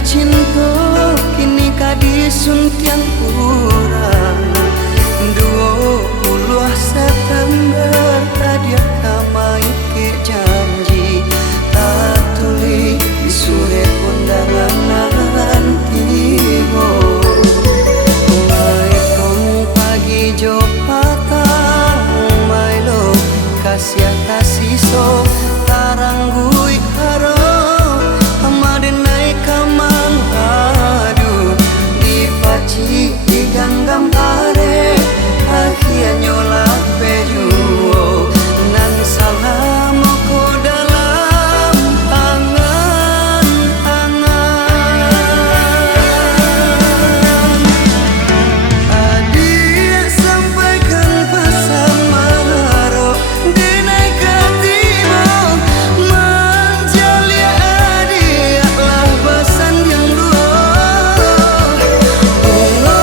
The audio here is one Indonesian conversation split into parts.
dicinta kini kadisuntian urang 20 September dia kamai ke janji tak tuli di surat undangan nantibo mai kong pagi jo patang mai lo kasih so taranggui haro amaden naik kamang adu di paci di ganggam are akhia nyola pejuo nan salam ko dalam angan-angan adik sampaikan pesan maro di naik katimu menjali adik lah pesan yang dua bunga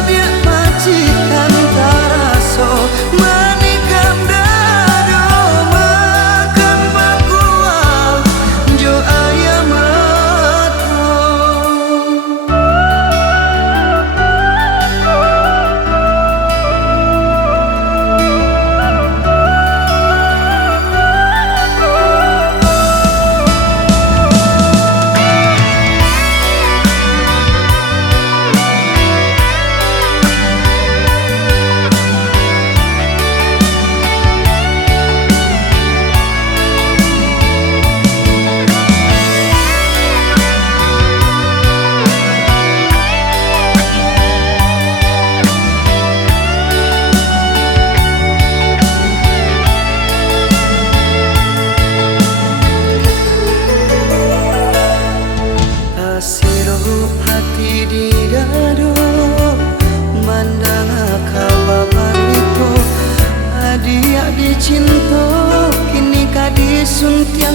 adik majikan taraso manikam dado makan bakual jo ayam matro. Sirup hati di dado mandang kabar itu adik dicinta kini kadisuntian